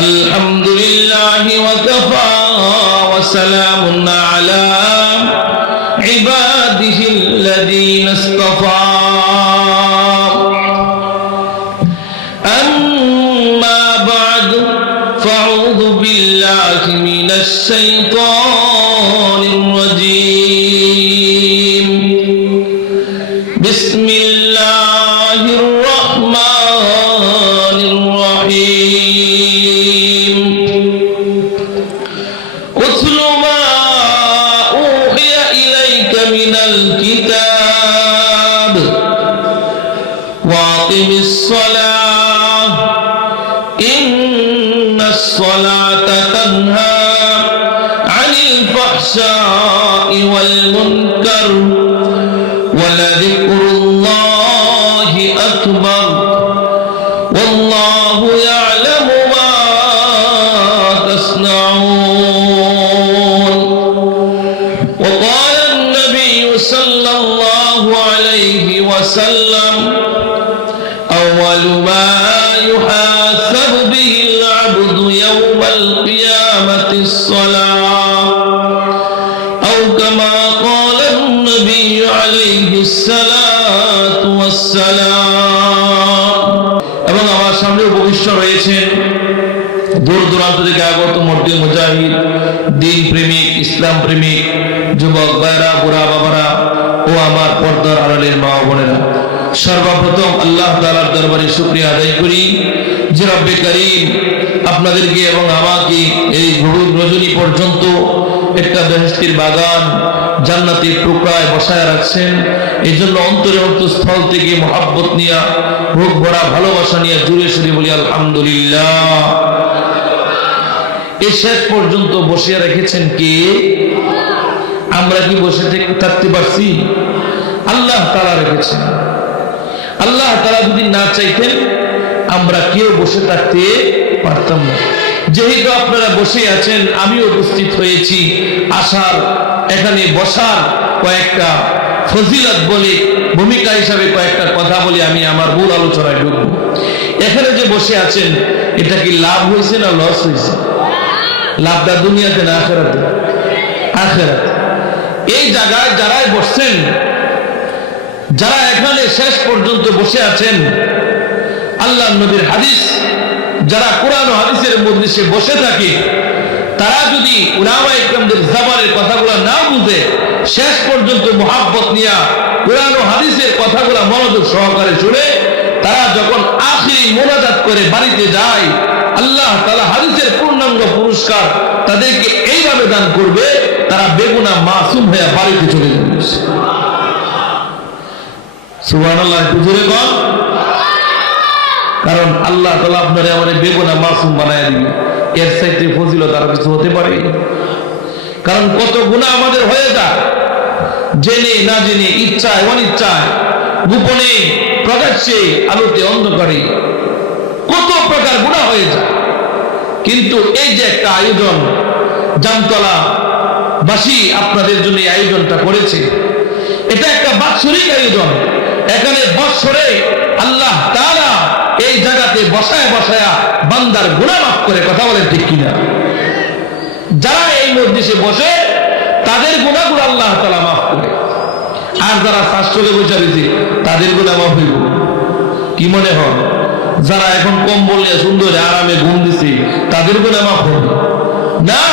আলহামদুলিল্লাহি ওয়া কাফা ওয়া সালামুন আলা ইবাদিহিল্লাযীনা ইসতাফা আম্মা বা'দ ফাআউযু বিল্লাহি মিনাশ শাইতানির রাজীম বিসমিল্লাহির রাহমানির রহিম উতলু মা উহিয়া ইলাইকা মিনাল কিতাব ওয়া আকিমিস সালাহ ইন্নাস সালাতা তানহা আনিল ফাহশাই ওয়াল মুনকার ولذكر الله أكبر والله يعلم ما تصنعون وقال النبي صلى الله عليه وسلم أول ما يحاسب به العبد يوم القيامة الصلاة أو كما قال النبي عليه الصلاة والسلام এবং আমার সামনে উপবিষ্ট রয়েছেন দূর দূরান্ত থেকে আগত মর্দে মুজাহিদ দ্বীন প্রেমিক ইসলাম প্রেমিক যুবক ভাইরা বুড়া বাবারা ও আমার পর্দার আড়ালের মা বোনেরা, সর্বপ্রথম আল্লাহ তাআলার দরবারে শুকরিয়া আদায় করি যে রব্বে কারীম আপনাদেরকে এবং আমাকে এই গভীর রজনী পর্যন্ত একটা বেহেশতের বাগান জান্নাতের টুকরায় বসায় রাখছেন। এই জন্য অন্তরে অন্তঃস্থল থেকে মহাব্বত নিয়ে বুক ভরা ভালোবাসা নিয়ে জুড়ে সুরে বলি আলহামদুলিল্লাহ। এই শেষ পর্যন্ত বসিয়ে রেখেছেন কে? আমরা কি বসে থাকতে পারছি? আল্লাহ তাআলা রেখেছেন। আল্লাহ তাআলা যদি না চাইতেন আমরা কেউ বসে থাকতে পারতাম না। যেহেতু আপনারা বসে আছেন, আমিও উপস্থিত হয়েছি, আসার এখানে বসার কয়েকটা ফজিলত বলে ভূমিকা হিসাবে কয়েকটা কথা বলে আমি আমার মূল আলোচনায় ঢুকবো। এখানে যে বসে আছেন এটা কি লাভ হয়েছে না লস হয়েছে? লাভটা দুনিয়াতে না আখিরাতে? আখিরাতে। এই জায়গায় যারাই বসছেন, যারা এখানে শেষ পর্যন্ত বসে আছেন, আল্লাহর নবীর হাদিস যারা কোরআন ও হাদিসের মধ্যে সে বসে থাকে, তারা যদি উলামায়ে কেরামদের জবানের কথাগুলো না বুঝে শেষ পর্যন্ত মুহাব্বত নিয়ে কোরআন ও হাদিসের কথাগুলো মনোযোগ সহকারে শুনে তারা যখন আখিরি মোনাজাত করে বাড়িতে যায়, আল্লাহ তাআলা হাদিসের পূর্ণাঙ্গ পুরস্কার তাদেরকে এইভাবে দান করবে, তারা বেগুনাহ মাসুম হয়ে বাড়িতে চলে যাবে। সুবহানাল্লাহ। বুঝলে কোন? কারণ আল্লাহ তাআলা আপনারে আমারে বেগুনাহ মাসুম বানায় দিবে, এর চাইতে ফজিলত আর কিছু হতে পারে? কারণ কত গুনাহ আমাদের হয়ে যায়, জেনে না জেনে, ইচ্ছায় অনিচ্ছায়, গোপনে প্রকাশ্যে, আলোতে অন্ধকারে, কত প্রকার গুনাহ হয়ে যায়। কিন্তু এই যে একটা আয়োজন জামতলা বাসী আপনাদের জন্য এই আয়োজনটা করেছে, এটা একটা বাৎসরিক আয়োজন। এখানে বৎসরে আল্লাহ তাআলা এই জায়গাতে বসায় বসায়া বান্দার গুনাহ মাফ করে। কথা বলেন ঠিক কিনা? যারা এই মজলিসে বসে তাদের গুনাহগুলো আল্লাহ তাআলা মাফ করে, আর যারা শাস্ত্রে বসে রয়েছে তাদের গুনাহ মাফ হইব। কি মনে হয়? যারা এখন কম্বল নিয়ে সুন্দর আরামে ঘুম দিছে তাদের গুনাহ মাফ হবে না।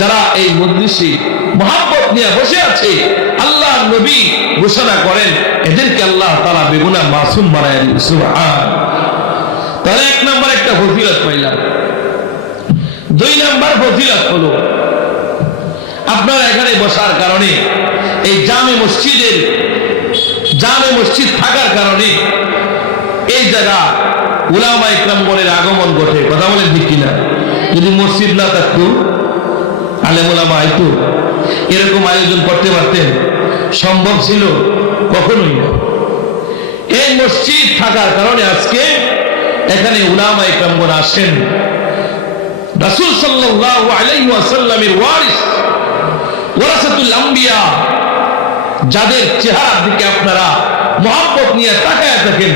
যারা এই মজলিসে মুহাব্বত নিয়ে বসে আছে, আল্লাহ নবী ঘোষণা করেন এদেরকে আল্লাহ তাআলা বেগুনাহ মাসুম বানায় দিবেন। সুবহান। তাহলে এক নাম্বার একটা ফজিলত পাইলাম। দুই নাম্বার ফজিলত হলো আপনারা এখানে বসার কারণে, এই জামে মসজিদ থাকার কারণে এই জায়গা উলামায়ে কেরামগণের আগমন ঘটে। কথা বলেন ঠিক কিনা? যদি মসজিদ না থাকতো, আলেম ওলামা আইতো, এরকম আয়োজন করতে পারতেন? সম্ভব ছিল? কখনোই না। এই মসজিদ থাকার কারণে আজকে এখানে উলামায়ে কেরামগণ আসেন। রাসূল সাল্লাল্লাহু আলাইহি ওয়াসাল্লামের ওয়ারিস, ওয়ারাসাতুল আম্বিয়া, যাদের চেহারার দিকে আপনারা মহব্বত নিয়ে তাকায় থাকেন,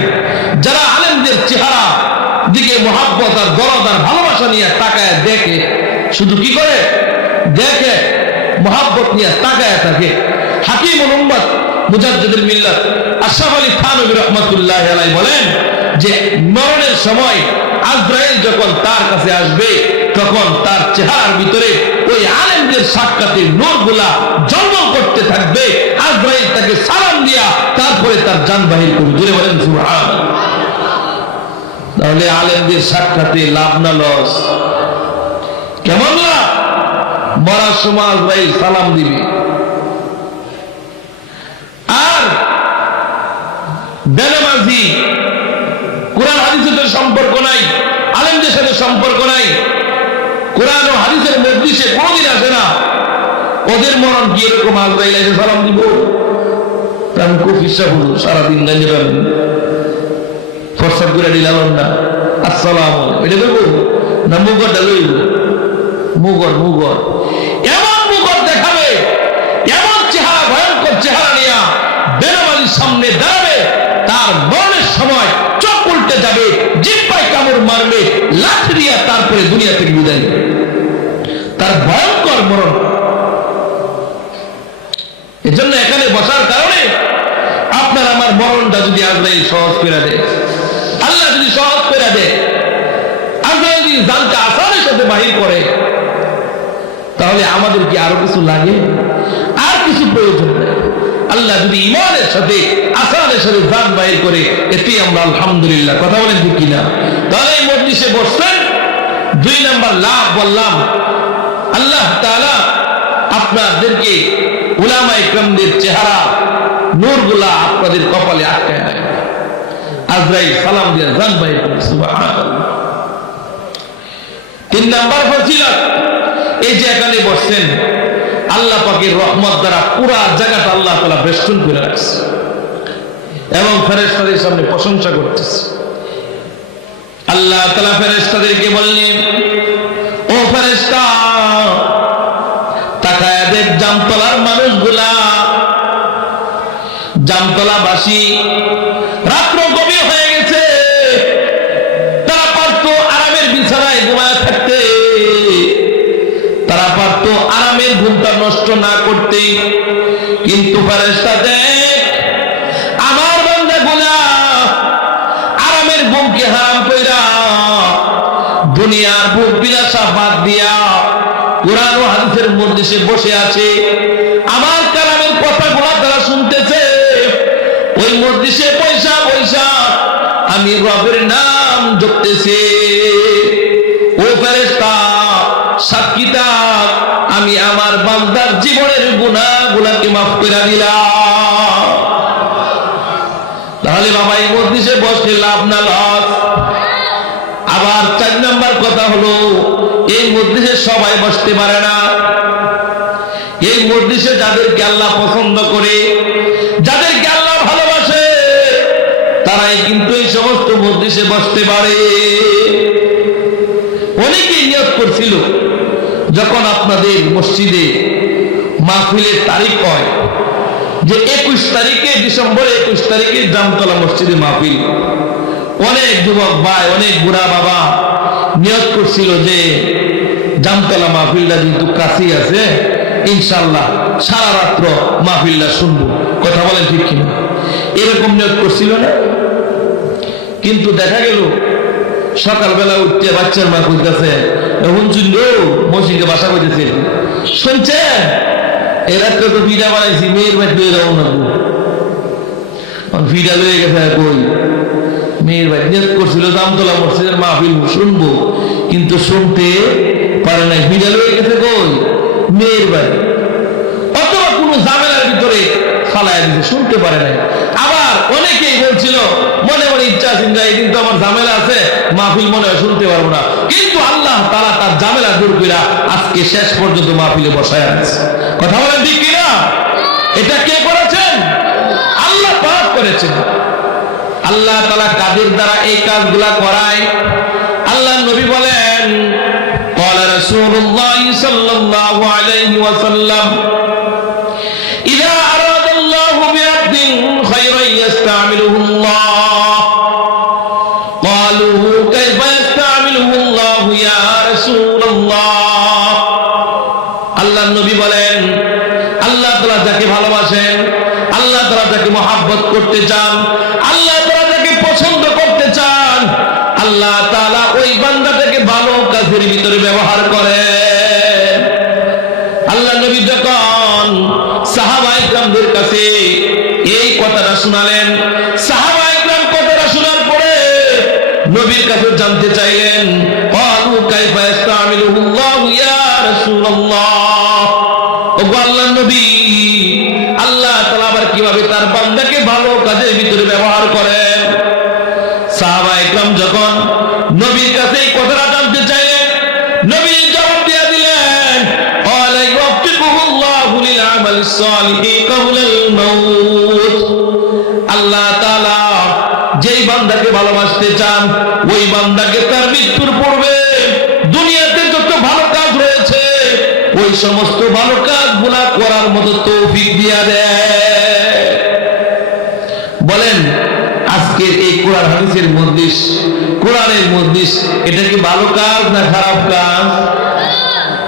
যারা আলেমদের নিয়ে তাকায় দেখে, শুধু কি করে দেখে, মোহাব্বত নিয়ে তাকায় থাকে। হাকিমুল উম্মত মুজাদ্দিদুল মিল্লাত আশরাফ আলী থানভী রাহমাতুল্লাহি আলাইহি বলেন যে মরণের সময় আজরাইল যখন তার কাছে আসবে তখন তার চেহারার ভিতরে ওই আলেমদের সাক্ষাতের নূরগুলা ঝলমল করতে থাকবে। আজরাইল তাকে সালাম দিয়া তারপরে তার জান বাহির করবে। জোরে বলেন সুবহানাল্লাহ। তাহলে আলেমদের সাক্ষাতে লাভ না লস? কেমন লাভ? মরার সময় আজরাইল সালাম দিবে। আর বেনামাজি, কোরআন হাদিসের সম্পর্ক নাই, আলেমদের সাথে সম্পর্ক নাই, কোরআন ও হাদিসের মজলিসে কোনদিন আসে না, ওদের মরণ কি এরকম আজরাইল এসে সালাম দিব? আমি খুব ইচ্ছা করবো সারাদিন গাঞ্জের ফরসাদ করে দিলাম না আসসালাম এটা করবো না, মুগরটা লইব, মুগর মুগর এমন মুগর দেখাবে, এমন চেহারা, ভয়ঙ্কর চেহারা নিয়ে বেনামাজির সামনে দাঁড়াবে, তার মরণের সময় চোখ উল্টে যাবে, জিহ্বায় কামড় মারবে, লাঠি দিয়ে তারপরে দুনিয়া থেকে বিদায় নেবে। তার ভয়ঙ্কর মরণ। এজন্য এখানে বসার কারণে আপনার আমার মরণটা যদি আজরাইল সহজ করে দেয়, আল্লাহ যদি সহজ করে দেয়, আজরাইল যদি জানকে আসানের সাথে বাহির করে, তাহলে আমাদের কি আরো কিছু লাগে? আর কিছু প্রয়োজন নেই। আল্লাহ যদি ঈমানের সাথে আসানের সাথে জান বাহির করে, এতেই আমরা আলহামদুলিল্লাহ। কথা বলেন ঠিক কিনা? তাহলে এই মজলিসে বসছেন, 2 নাম্বার লাভ বললাম, আল্লাহ তাআলা আপনাদেরকে উলামা ইকরামদের চেহারা নূরগুলা আপনাদের কপালে আটকায় রাখবে। আজরাইল সালাম দিয়ে জান বাহির করে। সুবহানাল্লাহ। 3 নাম্বার ফজিলত, এই যে এখানে বসছেন, আল্লাহ পাকের রহমত দ্বারা পুরা জায়গাটা আল্লাহ তাআলা বেষ্টন করে রাখছে এবং ফেরেশতাদের সামনে প্রশংসা করতেছে। আল্লাহ তাআলা ফেরেশতাদেরকে বললেন, ও ফেরেশতা, তাকায় দেখ জামতলার মানুষগুলা, জামতলাবাসী, রাত্র গভীর হয়ে গেছে, তারা পারতো আরামের বিছানায় ঘুমায় থাকতে, তারা পারতো আরামের ঘুমটা নষ্ট না করতে, কিন্তু ফেরেশতা দেখ আমার বান্দাগুলা আরামের ঘুমকে হারাম কইরা দুনিয়ার ভোগ বিলাসা বাদ দিয়া কোরআন ও হাদিসের মজলিসে বসে আছে, আমার কালামের কথাগুলো তারা শুনতেছে, ওই মজলিসে পয়সা পয়সা আমি রবের নাম জপতেছে। ও ফেরেশতা, সাক্ষী থাক, আমি আমার বান্দার জীবনের গুনাহগুলোকে মাফ করে দিলাম। তাহলে বাবা এই মজলিসে বসলে লাভ না লস? আবার 4 নাম্বার কথা হলো, এই মজলিসে সবাই বসতে পারে না। এই মজলিসে যাদেরকে আল্লাহ পছন্দ করে, যাদেরকে আল্লাহ ভালোবাসে, তারাই কিন্তু এই সমস্ত মজলিসে বসতে পারে। অনেকেই নিয়ত করছিল, যখন আপনাদের মসজিদে মাহফিলের তারিখ হয় যে 21 তারিখে, ডিসেম্বর 21 তারিখে জামতলা মসজিদে মাহফিল, অনেক যুবক ভাই, অনেক বুড়া বাবা নিয়ত করছিল যে জামতলা মাহফিলটা কিন্তু কাছেই আছে, ইনশাআল্লাহ সারা রাত্র মাহফিলটা শুনবো। কথা বলেন ঠিক কিনা? এরকম নিয়ত করছিল না? কিন্তু দেখা গেল সকালবেলা উঠতে বাচ্চার মা কইতেছে, এখন শুনলো মসজিদে বাসা করতেছে, শুনছেন এই রাত্রে তো ভিড়া বানাইছি, মেয়ের বাড়ি লয়ে যাবো না, ভিড়া লয়ে গেছে। কই মেয়ের বাড়ি নিয়ত করছিল জামতলা মসজিদের মাহফিল শুনবো, কিন্তু শুনতে পারে নাই, ভিড়া লয়ে গেছে কই মেয়ের বাড়ি, অথবা কোনো ঝামেলার ভিতরে ফালায় দিতে, শুনতে পারে নাই। আবার অনেকেই বলছিল মনে মনে ইচ্ছা চিন্তা, এই দিন তো আমার ঝামেলা আছে, মাহফিল মনে হয় শুনতে পারবো না, কিন্তু আল্লাহ তাআলা তার ঝামেলা দূর কইরা আজকে শেষ পর্যন্ত মাহফিলে বসায় আছে। কথা বলেন ঠিক কিনা? এটা কে করেছেন? আল্লাহ পাক করেছেন। আল্লাহ তাআলা কাদের দ্বারা এই কাজগুলা করায়? আল্লাহ নবী বলেন, ক্বালা রাসূলুল্লাহ সাল্লাল্লাহু আলাইহি ওয়াসাল্লাম, ইযা আরাদাল্লাহু বিআবদিন খায়রান ইস্তামিলুহুল্লাহ ক্বালু কাইফা ইস্তামিলুহু ইয়াস্তামিলুহুল্লাহু ইয়া রাসূলুল্লাহ। আল্লাহর নবী বলেন, আল্লাহ তাআলা যাকে ভালোবাসেন, আল্লাহ তাআলা যাকে মহব্বত করতে চান, আল্লাহ তাআলা যাকে পছন্দ করতে চান, আল্লাহ তাআলা ওই বান্দাটাকে ভালো কাজের ভিতরে ব্যবহার করেন। আল্লাহ নবী যখন সাহাবায়ে কেরামদের কাছে এই কথাটা শোনালেন, সাহাবায়ে কেরাম কথাটা শোনার পরে নবীর কাছে জানতে চাইলেন, ক্বালু কাইফা ইস্তামিলুহুল্লাহু ইয়া রাসূলুল্লাহ। ওগো আল্লাহর নবী, আল্লাহ তাআলা আবার কিভাবে তার বান্দাকে ভালো কাজের ভিতরে ব্যবহার করেন? সাহাবায়ে কেরাম যখন নবীর কাছে এই কথাটা জানতে চাইলেন, নবী জবাব দিয়ে দিলেন, ক্বালা ইউফিকুহুল্লাহু লিল আমালিস সালিহি ক্বাবলাল মাউত। আল্লাহ তাআলা যেই বান্দাকে ভালোবাসতে চান, ওই বান্দাকে তার মৃত্যুর পূর্বে দুনিয়াতে যত ভালো কাজ রয়েছে ওই সমস্ত ভালো কাজগুলো করার মতো তৌফিক দিয়া দেয়। বলেন, আজকের এই কোরআন হাদিসের মজলিস, কোরআনের মজলিস, এটা কি ভালো কাজ না খারাপ কাজ?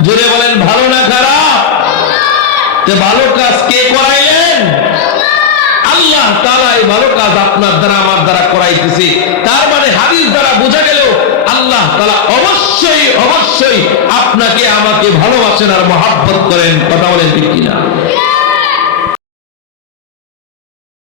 জোরে বলেন, ভালো না খারাপ? তো ভালো কাজ কে করাইলেন? আল্লাহ তাআলা এই ভালো কাজ আপনার দ্বারা আমার দ্বারা করাইতেছে। তার মানে হাদিস দ্বারা বোঝা গেল আল্লাহ তাআলা অবশ্যই অবশ্যই আপনাকে আমাকে ভালোবাসেন আর মহব্বত করেন। কথা বলেন ঠিক কিনা?